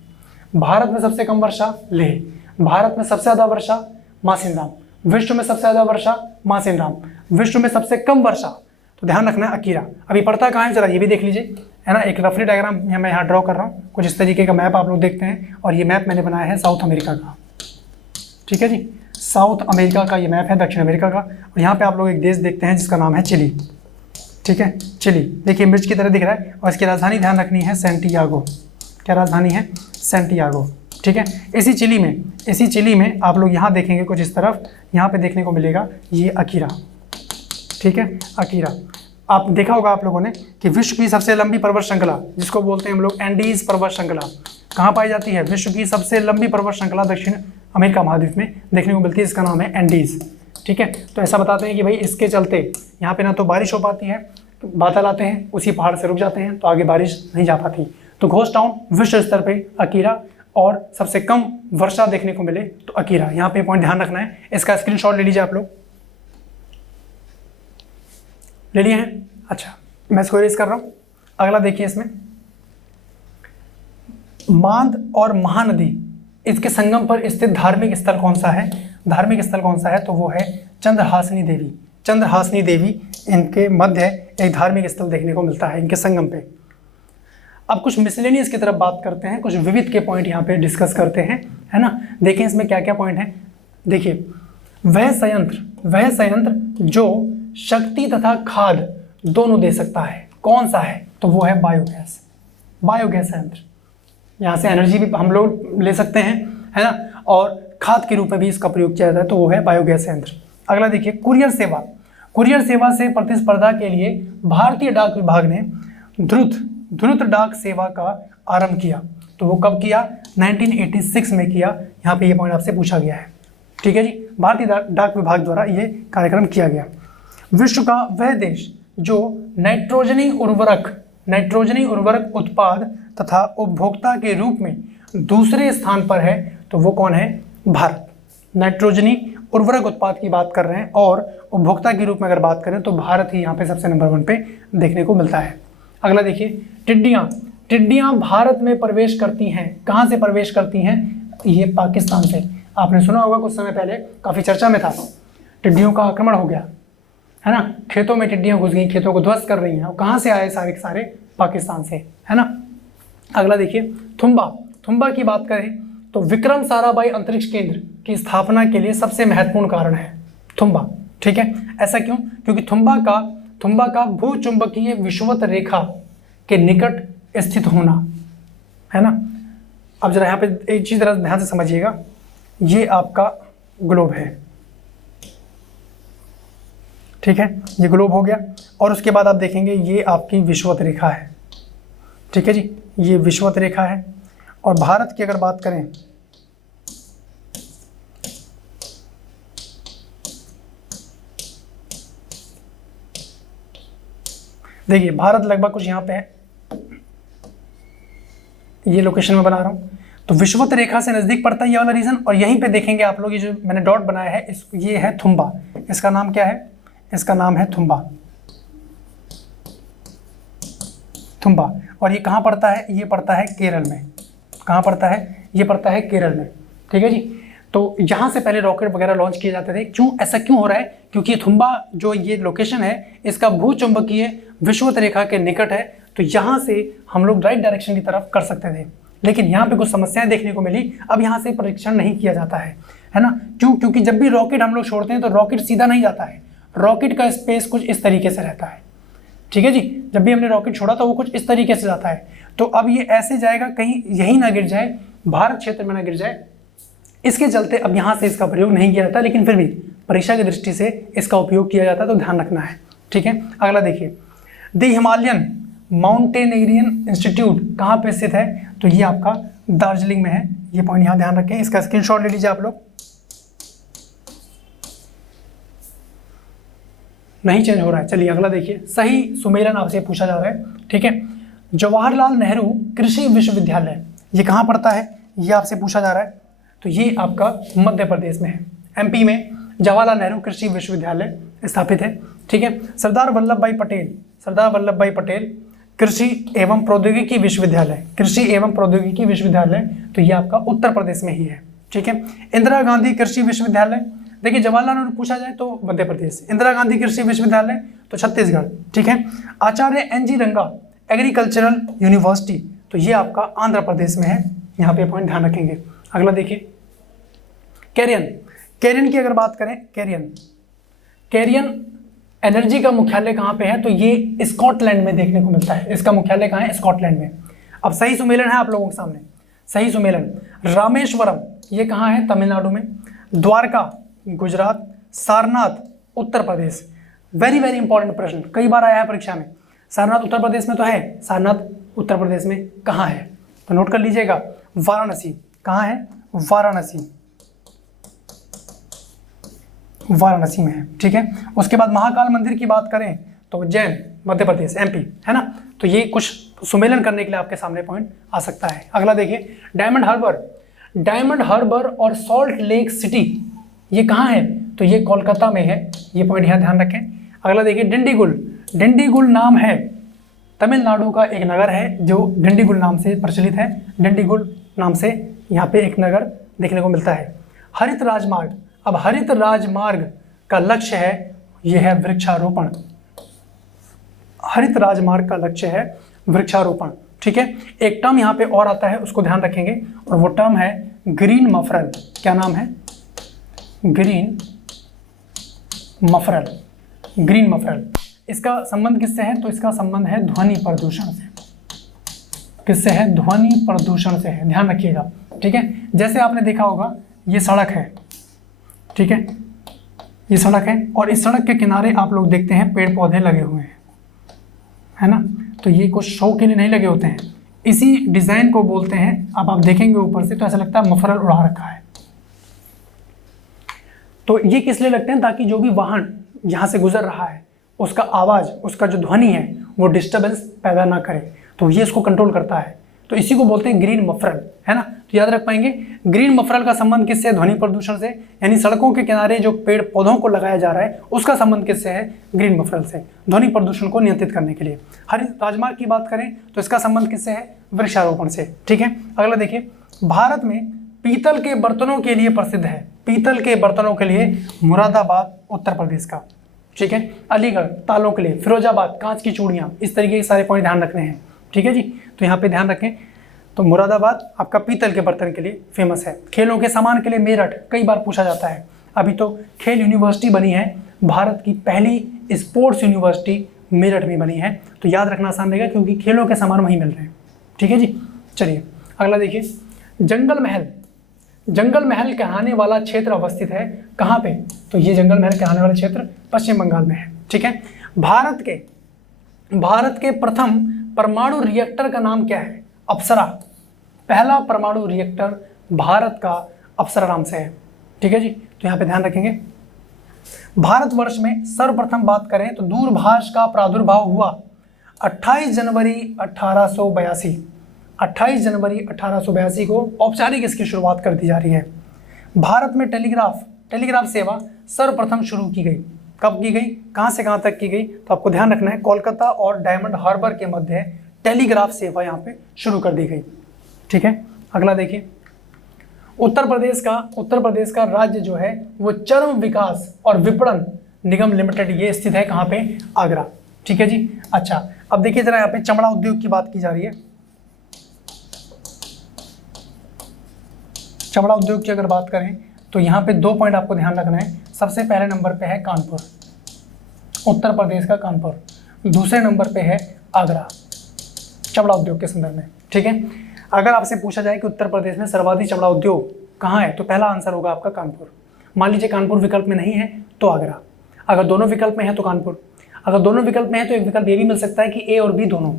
भारत में सबसे कम वर्षा लेह, भारत में सबसे ज़्यादा वर्षा मासिनराम, विश्व में सबसे ज़्यादा वर्षा मासिनराम, विश्व में सबसे कम वर्षा, तो ध्यान रखना है अकीरा। अभी पड़ता कहाँ है, जरा ये भी देख लीजिए, है ना। एक रफली डायग्राम मैं यहाँ ड्रॉ कर रहा हूँ, कुछ इस तरीके का मैप आप लोग देखते हैं, और ये मैप मैंने बनाया है साउथ अमेरिका का। ठीक है जी, साउथ अमेरिका का ये मैप है, दक्षिण अमेरिका का। और यहाँ पे आप लोग एक देश देखते हैं जिसका नाम है चिली। ठीक है, चिली देखिए मिर्च की तरह दिख रहा है, और इसकी राजधानी ध्यान रखनी है सैंटियागो। क्या राजधानी है, सैंटियागो। ठीक है, इसी चिली में आप लोग यहाँ देखेंगे कुछ इस तरफ, यहाँ पे देखने को मिलेगा ये अकीरा। ठीक है, अकीरा आप देखा होगा आप लोगों ने कि विश्व की सबसे लंबी पर्वत श्रृंखला, जिसको बोलते हैं हम लोग एंडीज पर्वत श्रृंखला, कहाँ पाई जाती है, विश्व की सबसे लंबी पर्वत श्रृंखला दक्षिण अमेरिका महाद्वीप में देखने को मिलती है, इसका नाम है एंडीज। ठीक है, तो ऐसा बताते हैं कि भाई इसके चलते यहाँ पे ना तो बारिश हो पाती है, तो बादल आते हैं उसी पहाड़ से रुक जाते हैं, तो आगे बारिश नहीं जा पाती। तो घोस्ट टाउन विश्व स्तर पे अकीरा, और सबसे कम वर्षा देखने को मिले तो अकीरा। यहाँ पे पॉइंट ध्यान रखना है, इसका स्क्रीनशॉट ले लीजिए आप लोग, ले लिए हैं। अच्छा, मैं इसको इरेज कर रहा हूँ। अगला देखिए, इसमें मांद और महानदी, इसके संगम पर स्थित धार्मिक स्थल कौन सा है, धार्मिक स्थल कौन सा है, तो वो है चंद्रहासिनी देवी। चंद्रहासिनी देवी इनके मध्य एक धार्मिक स्थल देखने को मिलता है, इनके संगम पे। अब कुछ मिसलेनियस की तरफ बात करते हैं, कुछ विविध के पॉइंट यहाँ पे डिस्कस करते हैं, है ना। देखें इसमें क्या क्या पॉइंट हैं। देखिए, वह संयंत्र जो शक्ति तथा खाद दोनों दे सकता है, कौन सा है, तो वो है बायोगैस। बायोगैस संयंत्र, यहाँ से एनर्जी भी हम लोग ले सकते हैं, है ना, और खाद के रूप में भी इसका प्रयोग किया जाता है, तो वो है बायोगैस संयंत्र। अगला देखिए, कुरियर सेवा। कुरियर सेवा से प्रतिस्पर्धा के लिए भारतीय डाक विभाग ने द्रुत डाक सेवा का आरंभ किया, तो वो कब किया, 1986 में किया। यहाँ पे ये पॉइंट आपसे पूछा गया है। ठीक है जी, भारतीय डाक विभाग द्वारा ये कार्यक्रम किया गया। विश्व का वह देश जो नाइट्रोजनी उर्वरक उत्पाद तथा उपभोक्ता के रूप में दूसरे स्थान पर है, तो वो कौन है, भारत। नाइट्रोजनी उर्वरक उत्पाद की बात कर रहे हैं, और उपभोक्ता के रूप में अगर बात करें तो भारत ही यहाँ पे सबसे नंबर 1 पे देखने को मिलता है। अगला देखिए, टिड्डियाँ भारत में प्रवेश करती हैं, कहाँ से प्रवेश करती हैं, ये पाकिस्तान से। आपने सुना होगा कुछ समय पहले काफ़ी चर्चा में था, टिड्डियों का आक्रमण हो गया, है ना, खेतों में टिड्डियाँ घुस गई, खेतों को ध्वस्त कर रही हैं, और कहाँ से आए सारे पाकिस्तान से, है ना। अगला देखिए, थुम्बा की बात करें तो विक्रम साराभाई अंतरिक्ष केंद्र की स्थापना के लिए सबसे महत्वपूर्ण कारण है थुम्बा। ठीक है, ऐसा क्यों, क्योंकि थुम्बा का भूचुंबकीय विषुवत रेखा के निकट स्थित होना, है ना। अब जरा यहाँ पे एक चीज़ जरा ध्यान से समझिएगा, ये आपका ग्लोब है, ठीक है, ये ग्लोब हो गया, और उसके बाद आप देखेंगे ये आपकी विषुवत रेखा है। ठीक है जी, ये विषुवत रेखा है। और भारत की अगर बात करें देखिए भारत लगभग कुछ यहाँ पे है, ये लोकेशन में बना रहा हूँ, तो विषुवत रेखा से नजदीक पड़ता है ये वाला रीजन। और यहीं पे देखेंगे आप लोग, ये जो मैंने डॉट बनाया है ये है थुम्बा। इसका नाम क्या है? इसका नाम है थुम्बा। थुम्बा। और ये कहाँ पड़ता है? ये पड़ता है केरल में। कहाँ पड़ता है? ये पड़ता है केरल में। ठीक है जी। तो यहाँ से पहले रॉकेट वगैरह लॉन्च किए जाते थे। क्यों ऐसा क्यों हो रहा है? क्योंकि थुम्बा जो ये लोकेशन है इसका भूचुंबकीय विषुवत रेखा के निकट है, तो यहाँ से हम लोग राइट डायरेक्शन की तरफ कर सकते थे। लेकिन यहाँ पे कुछ समस्याएं देखने को मिली, अब यहाँ से परीक्षण नहीं किया जाता है ना। क्यों? क्योंकि जब भी रॉकेट हम लोग छोड़ते हैं तो रॉकेट सीधा नहीं जाता है, रॉकेट का स्पेस कुछ इस तरीके से रहता है। ठीक है जी। जब भी हमने रॉकेट छोड़ा तो वो कुछ इस तरीके से जाता है, तो अब ये ऐसे जाएगा, कहीं यही ना गिर जाए, भारत क्षेत्र में ना गिर जाए, इसके चलते अब यहाँ से इसका प्रयोग नहीं किया जाता। लेकिन फिर भी परीक्षा की दृष्टि से इसका उपयोग किया जाता है, तो ध्यान रखना है। ठीक है। अगला देखिए, द हिमालयन माउंटेनियरियन इंस्टीट्यूट कहाँ पे स्थित है? तो ये आपका दार्जिलिंग में है। ये पॉइंट यहाँ ध्यान रखें, इसका स्क्रीनशॉट ले लीजिए आप लोग। नहीं चेंज हो रहा है। चलिए अगला देखिए, सही सुमेलन आपसे पूछा जा रहा है। ठीक है। जवाहरलाल नेहरू कृषि विश्वविद्यालय ये कहाँ पड़ता है? ये आपसे पूछा जा रहा है। तो ये आपका मध्य प्रदेश में है, एमपी में जवाहरलाल नेहरू कृषि विश्वविद्यालय स्थापित है। ठीक है। सरदार वल्लभ भाई पटेल कृषि एवं प्रौद्योगिकी विश्वविद्यालय, कृषि एवं प्रौद्योगिकी विश्वविद्यालय, तो ये आपका उत्तर प्रदेश में ही है। ठीक है। इंदिरा गांधी कृषि विश्वविद्यालय, देखिए जवाहरलाल नेहरू पूछा जाए तो मध्य प्रदेश, इंदिरा गांधी कृषि विश्वविद्यालय तो छत्तीसगढ़। ठीक है। आचार्य एन जी रंगा एग्रीकल्चरल यूनिवर्सिटी, तो ये आपका आंध्र प्रदेश में है। यहाँ पे पॉइंट ध्यान रखेंगे। अगला देखिए, कैरियन की अगर बात करें, कैरियन एनर्जी का मुख्यालय कहाँ पे है? तो ये स्कॉटलैंड में देखने को मिलता है। इसका मुख्यालय कहाँ है? स्कॉटलैंड में। अब सही सुमेलन है आप लोगों के सामने, सही सुमेलन। रामेश्वरम ये कहाँ है? तमिलनाडु में। Dwarka Gujarat, Sarnath Uttar Pradesh. Very very important प्रश्न, कई बार आया है परीक्षा में। सारनाथ उत्तर प्रदेश में तो है, सारनाथ उत्तर प्रदेश में कहाँ है? तो नोट कर लीजिएगा, वाराणसी। कहाँ है? वाराणसी में है। ठीक है। उसके बाद महाकाल मंदिर की बात करें तो उज्जैन मध्य प्रदेश, एमपी, है ना। तो ये कुछ सुमेलन करने के लिए आपके सामने पॉइंट आ सकता है। अगला देखिए, डायमंड हार्बर और सॉल्ट लेक सिटी ये कहाँ है? तो ये कोलकाता में है। ये पॉइंट यहाँ ध्यान रखें। अगला देखिए, डिंडीगुल नाम है तमिलनाडु का एक नगर है जो डिंडीगुल नाम से प्रचलित है। डिंडीगुल नाम से यहाँ पे एक नगर देखने को मिलता है। हरित राजमार्ग, अब हरित राजमार्ग का लक्ष्य है, यह है वृक्षारोपण। हरित राजमार्ग का लक्ष्य है वृक्षारोपण। ठीक है। एक टर्म यहाँ पे और आता है, उसको ध्यान रखेंगे, और वो टर्म है ग्रीन मफरल। क्या नाम है? Green muffler. इसका संबंध किससे है? तो इसका संबंध है ध्वनि प्रदूषण से। किससे है? ध्वनि प्रदूषण से है। ध्यान रखिएगा। ठीक है। जैसे आपने देखा होगा, ये सड़क है। ठीक है। ये सड़क है और इस सड़क के किनारे आप लोग देखते हैं पेड़ पौधे लगे हुए हैं, है ना। तो ये कुछ शो के लिए नहीं लगे होते हैं, इसी डिजाइन को बोलते हैं। अब आप देखेंगे ऊपर से तो ऐसा लगता है मफरल उड़ा रखा है। तो ये किस लिए लगते हैं? ताकि जो भी वाहन यहाँ से गुजर रहा है उसका आवाज़, उसका जो ध्वनि है वो डिस्टर्बेंस पैदा ना करे, तो ये इसको कंट्रोल करता है। तो इसी को बोलते हैं ग्रीन मफरल, है ना। तो याद रख पाएंगे, ग्रीन मफरल का संबंध किससे? ध्वनि प्रदूषण से। यानी सड़कों के किनारे जो पेड़ पौधों को लगाया जा रहा है उसका संबंध किससे है? ग्रीन मफरल से, ध्वनि प्रदूषण को नियंत्रित करने के लिए। हरित राजमार्ग की बात करें तो इसका संबंध किससे है? वृक्षारोपण से। ठीक है। अगला देखिए, भारत में पीतल के बर्तनों के लिए प्रसिद्ध है। पीतल के बर्तनों के लिए मुरादाबाद उत्तर प्रदेश का। ठीक है। अलीगढ़ तालों के लिए, फिरोजाबाद कांच की चूड़ियाँ, इस तरीके के सारे पॉइंट ध्यान रखने हैं। ठीक है जी। तो यहाँ पे ध्यान रखें, तो मुरादाबाद आपका पीतल के बर्तन के लिए फेमस है। खेलों के सामान के लिए मेरठ कई बार पूछा जाता है। अभी तो खेल यूनिवर्सिटी बनी है, भारत की पहली स्पोर्ट्स यूनिवर्सिटी मेरठ में बनी है, तो याद रखना आसान रहेगा क्योंकि खेलों के सामान वहीं मिल रहे हैं। ठीक है जी। चलिए अगला देखिए, जंगल महल कहलाने वाला क्षेत्र अवस्थित है कहाँ पे? तो ये जंगल महल कहलाने वाला क्षेत्र पश्चिम बंगाल में है। ठीक है। भारत के प्रथम परमाणु रिएक्टर का नाम क्या है? अप्सरा। पहला परमाणु रिएक्टर भारत का अप्सरा नाम से है। ठीक है जी। तो यहाँ पे ध्यान रखेंगे, भारतवर्ष में सर्वप्रथम बात करें तो दूरभाष का प्रादुर्भाव हुआ 28 जनवरी 1882, 28 जनवरी 1882 को औपचारिक इसकी शुरुआत कर दी जा रही है। भारत में टेलीग्राफ सेवा सर्वप्रथम शुरू की गई। कब की गई, कहाँ से कहाँ तक की गई, तो आपको ध्यान रखना है कोलकाता और डायमंड हार्बर के मध्य टेलीग्राफ सेवा यहाँ पे शुरू कर दी गई। ठीक है, अगला देखिए, उत्तर प्रदेश का राज्य जो है वो चर्म विकास और विपणन निगम लिमिटेड, ये स्थित है कहाँ पे, आगरा। ठीक है जी। अच्छा, अब देखिए जरा यहाँ पे चमड़ा उद्योग की बात की जा रही है। चमड़ा उद्योग की अगर बात करें तो यहाँ पे 2 पॉइंट आपको ध्यान रखना है। सबसे पहले नंबर पे है कानपुर, उत्तर प्रदेश का कानपुर। दूसरे नंबर पे है आगरा चमड़ा उद्योग के संदर्भ में। ठीक है, अगर आपसे पूछा जाए कि उत्तर प्रदेश में सर्वाधिक चमड़ा उद्योग कहाँ है, तो पहला आंसर होगा आपका कानपुर। मान लीजिए कानपुर विकल्प में नहीं है तो आगरा, अगर दोनों विकल्प में है तो कानपुर, अगर दोनों विकल्प में है तो एक विकल्प ये भी मिल सकता है कि ए और बी दोनों।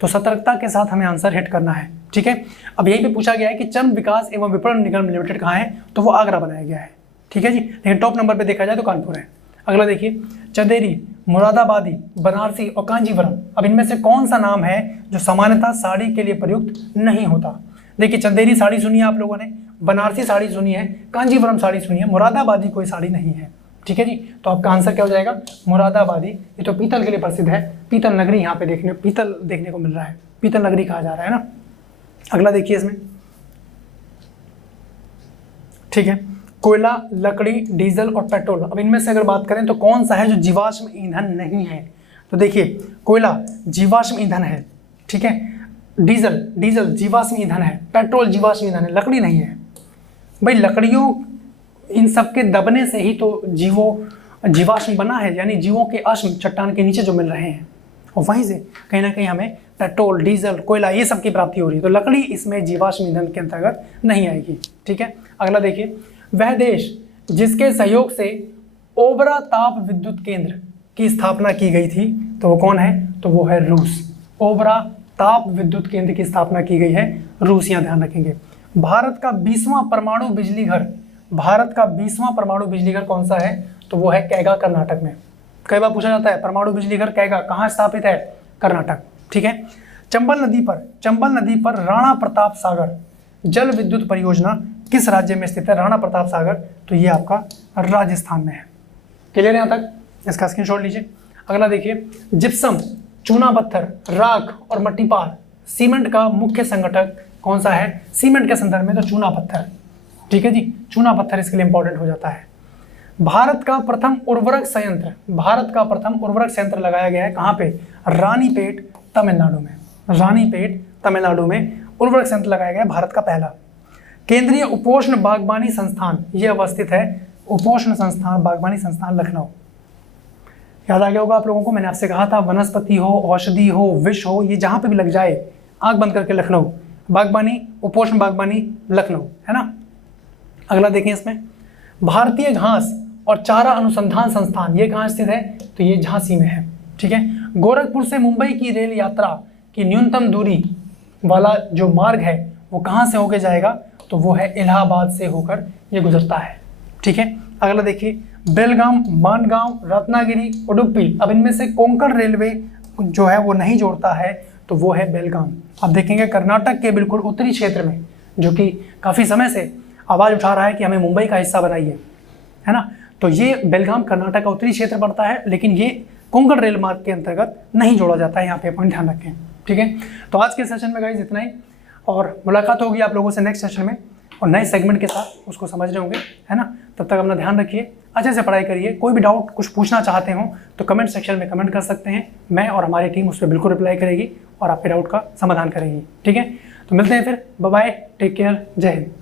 तो सतर्कता के साथ हमें आंसर हिट करना है। ठीक है, अब यही पे पूछा गया है कि चर्म विकास एवं विपणन निगम लिमिटेड कहाँ है, तो वो आगरा बनाया गया है। ठीक है जी, लेकिन टॉप नंबर पे देखा जाए तो कानपुर है। अगला देखिए, चंदेरी, मुरादाबादी, बनारसी और कांजीवरम, अब इनमें से कौन सा नाम है जो सामान्यतः साड़ी के लिए प्रयुक्त नहीं होता। देखिए, चंदेरी साड़ी सुनी है आप लोगों ने, बनारसी साड़ी सुनी है, कांजीवरम साड़ी सुनी है, मुरादाबादी कोई साड़ी नहीं है। ठीक है जी, तो आपका आंसर क्या हो जाएगा, मुरादाबादी। ये तो पीतल के लिए प्रसिद्ध है, पीतल नगरी यहाँ पे पीतल देखने को मिल रहा है, पीतल नगरी कहा जा रहा है ना। अगला देखिए इसमें, ठीक है, कोयला, लकड़ी, डीजल और पेट्रोल, अब इनमें से अगर बात करें तो कौन सा है जो जीवाश्म ईंधन नहीं है। तो देखिए, कोयला जीवाश्म ईंधन है, ठीक है, डीजल जीवाश्म ईंधन है, पेट्रोल जीवाश्म ईंधन है, लकड़ी नहीं है। भाई लकड़ियों, इन सब के दबने से ही तो जीवाश्म बना है, यानी जीवों के अश्म चट्टान के नीचे जो मिल रहे हैं, और वहीं से कहीं ना कहीं हमें पेट्रोल, डीजल, कोयला ये सब की प्राप्ति हो रही है। तो लकड़ी इसमें जीवाश्म ईंधन के अंतर्गत नहीं आएगी। ठीक है, अगला देखिए, वह देश जिसके सहयोग से ओबरा ताप विद्युत केंद्र की स्थापना की गई थी, तो वो कौन है, तो वो है रूस। ओबरा ताप विद्युत केंद्र की स्थापना की गई है रूस, यहाँ ध्यान रखेंगे। भारत का 20वां परमाणु बिजली घर कौन सा है, तो वो है कैगा, कर्नाटक में। कई बार पूछा जाता है परमाणु बिजली घर कैगा कहाँ स्थापित है, कर्नाटक। ठीक है, चंबल नदी पर राणा प्रताप सागर जल विद्युत परियोजना किस राज्य में स्थित है, राणा प्रताप सागर, तो ये आपका राजस्थान में है। क्लियर है यहाँ तक, इसका स्क्रीनशॉट लीजिए। अगला देखिए, जिप्सम, चूना पत्थर, राख और मट्टी पार, सीमेंट का मुख्य संगठक कौन सा है, सीमेंट के संदर्भ में तो चूना पत्थर। ठीक है जी, चूना पत्थर इसके लिए इंपॉर्टेंट हो जाता है। भारत का प्रथम उर्वरक संयंत्र लगाया गया है कहाँ पे, रानीपेट, तमिलनाडु में उर्वरक संयंत्र लगाया गया है, भारत का पहला। केंद्रीय उपोष्ण बागवानी संस्थान ये अवस्थित है, उपोष्ण संस्थान बागवानी संस्थान लखनऊ। याद आ गया होगा आप लोगों को, मैंने आपसे कहा था वनस्पति हो, औषधि हो, विष हो, ये जहाँ पे भी लग जाए आंख बंद करके लखनऊ, बागवानी, उपोष्ण बागवानी लखनऊ, है ना। अगला देखें इसमें, भारतीय घास और चारा अनुसंधान संस्थान ये कहाँ स्थित है, तो ये झांसी में है। ठीक है, गोरखपुर से मुंबई की रेल यात्रा की न्यूनतम दूरी वाला जो मार्ग है वो कहाँ से होकर जाएगा, तो वो है इलाहाबाद से होकर ये गुजरता है। ठीक है, अगला देखिए, बेलगाम, मानगांव, रत्नागिरी, उडुपी, अब इनमें से कोंकण रेलवे जो है वो नहीं जोड़ता है, तो वो है बेलगाम। अब देखेंगे कर्नाटक के बिल्कुल उत्तरी क्षेत्र में, जो कि काफ़ी समय से आवाज़ उठा रहा है कि हमें मुंबई का हिस्सा बनाइए, है ना, तो ये बेलगाम कर्नाटक का उत्तरी क्षेत्र पड़ता है, लेकिन ये कोंकण रेल मार्ग के अंतर्गत नहीं जोड़ा जाता है, यहाँ पे पॉइंट ध्यान रखें। ठीक है, तो आज के सेशन में गाइस इतना ही, और मुलाकात होगी आप लोगों से नेक्स्ट सेशन में और नए सेगमेंट के साथ, उसको समझ रहे होंगे, है ना। तब तक अपना ध्यान रखिए, अच्छे से पढ़ाई करिए। कोई भी डाउट कुछ पूछना चाहते हो तो कमेंट सेक्शन में कमेंट कर सकते हैं, मैं और हमारी टीम उस पर बिल्कुल रिप्लाई करेगी और आपके डाउट का समाधान करेगी। ठीक है, तो मिलते हैं फिर, बाय बाय, टेक केयर, जय हिंद।